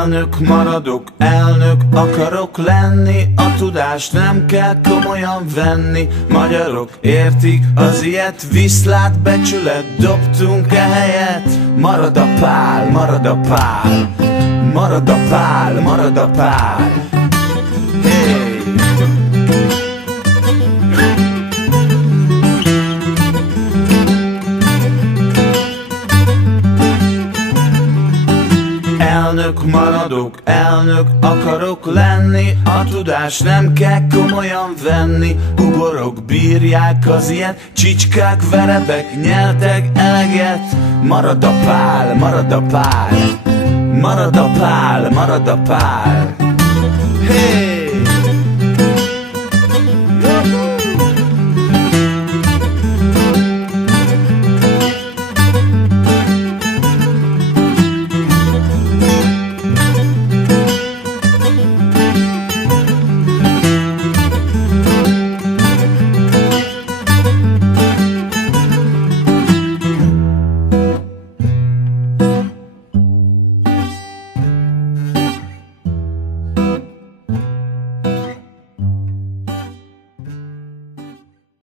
Elnök maradok, elnök akarok lenni, a tudást nem kell komolyan venni. Magyarok értik az ilyet, viszlát, becsület, dobtunk ehelyett. Marad a pál, marad a pál, marad a pál, marad a pál. Hey! Elnök maradok, elnök akarok lenni, a tudást nem kell komolyan venni. Ugorok, bírják az ilyet, csicskák, verebek, nyeltek eleget. Marad a pál, marad a pál, marad a pál, marad a pál. Hey!